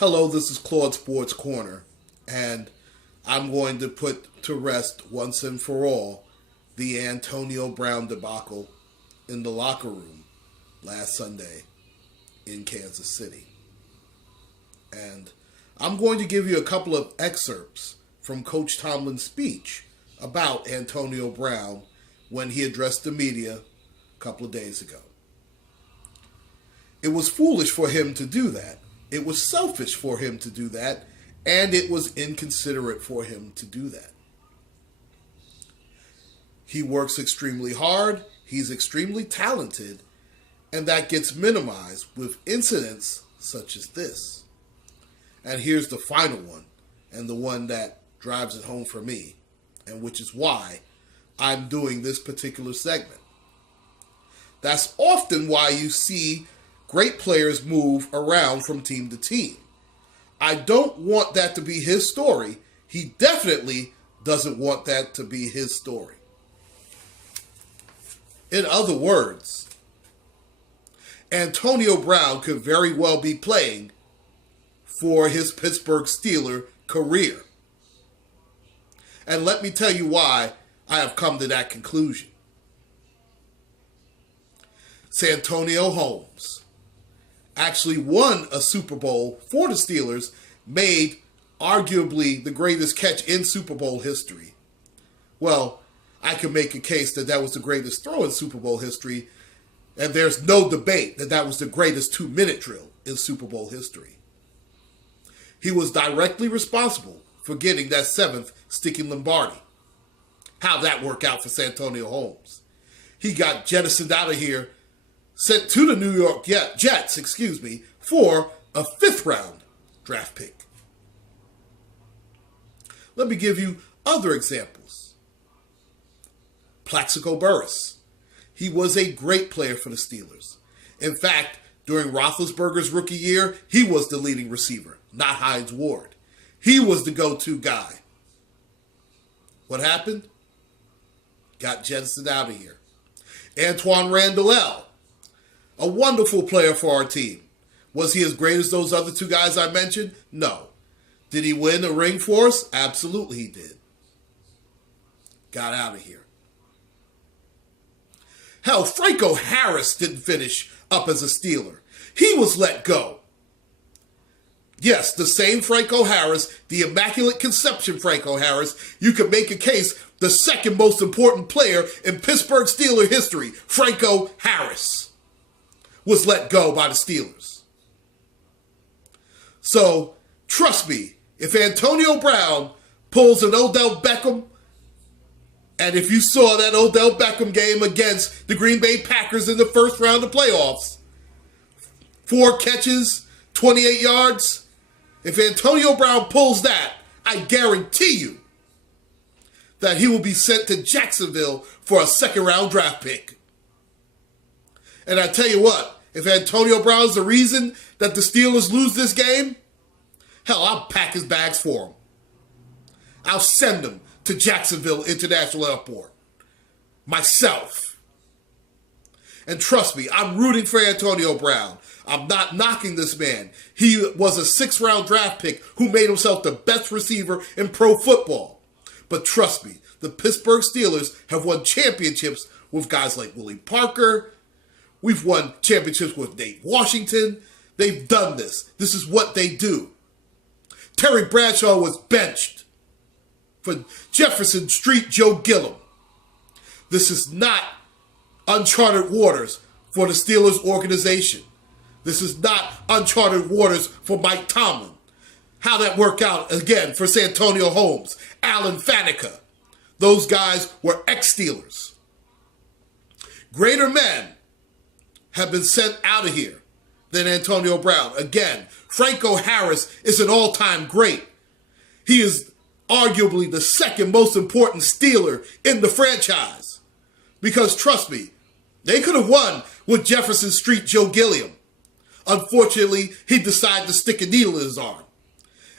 Hello, this is Claude Sports Corner, and I'm going to put to rest once and for all the Antonio Brown debacle in the locker room last Sunday in Kansas City. And I'm going to give you a couple of excerpts from Coach Tomlin's speech about Antonio Brown when he addressed the media a couple of days ago. It was foolish for him to do that. It was selfish for him to do that, and it was inconsiderate for him to do that. He works extremely hard, he's extremely talented, and that gets minimized with incidents such as this. And here's the final one, and the one that drives it home for me, and which is why I'm doing this particular segment. That's often why you see great players move around from team to team. I don't want that to be his story. He definitely doesn't want that to be his story. In other words, Antonio Brown could very well be playing for his Pittsburgh Steelers career. And let me tell you why I have come to that conclusion. Santonio Holmes actually won a Super Bowl for the Steelers, made arguably the greatest catch in Super Bowl history. Well, I can make a case that that was the greatest throw in Super Bowl history, and there's no debate that that was the greatest 2-minute drill in Super Bowl history. He was directly responsible for getting that 7th Sticky Lombardi. How'd that work out for Santonio Holmes? He got jettisoned out of here, sent to the New York Jets, for a 5th round draft pick. Let me give you other examples. Plaxico Burress. He was a great player for the Steelers. In fact, during Roethlisberger's rookie year, he was the leading receiver, not Hines Ward. He was the go-to guy. What happened? Got jettisoned out of here. Antoine Randall, a wonderful player for our team. Was he as great as those other 2 guys I mentioned? No. Did he win a ring for us? Absolutely he did. Got out of here. Hell, Franco Harris didn't finish up as a Steeler. He was let go. Yes, the same Franco Harris, the Immaculate Conception Franco Harris, you could make a case the second most important player in Pittsburgh Steelers history, Franco Harris, was let go by the Steelers. So, trust me, if Antonio Brown pulls an Odell Beckham, and if you saw that Odell Beckham game against the Green Bay Packers in the first round of playoffs, 4 catches, 28 yards, if Antonio Brown pulls that, I guarantee you that he will be sent to Jacksonville for a 2nd round draft pick. And I tell you what, if Antonio Brown's the reason that the Steelers lose this game, hell, I'll pack his bags for him. I'll send him to Jacksonville International Airport myself. And trust me, I'm rooting for Antonio Brown. I'm not knocking this man. He was a 6th round draft pick who made himself the best receiver in pro football. But trust me, the Pittsburgh Steelers have won championships with guys like Willie Parker. We've won championships with Nate Washington. They've done this. This is what they do. Terry Bradshaw was benched for Jefferson Street Joe Gillum. This is not uncharted waters for the Steelers organization. This is not uncharted waters for Mike Tomlin. How that worked out, again, for Santonio Holmes, Alan Faneca. Those guys were ex-Steelers. Greater men have been sent out of here than Antonio Brown. Again, Franco Harris is an all-time great. He is arguably the 2nd most important Steeler in the franchise. Because trust me, they could have won with Jefferson Street Joe Gilliam. Unfortunately, he decided to stick a needle in his arm.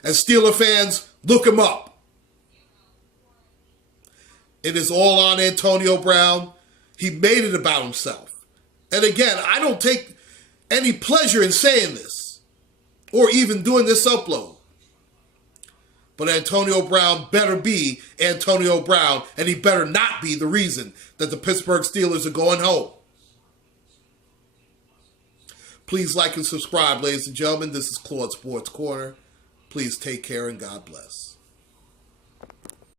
And Steeler fans, look him up. It is all on Antonio Brown. He made it about himself. And again, I don't take any pleasure in saying this or even doing this upload. But Antonio Brown better be Antonio Brown, and he better not be the reason that the Pittsburgh Steelers are going home. Please like and subscribe, ladies and gentlemen. This is Claude Sports Corner. Please take care and God bless.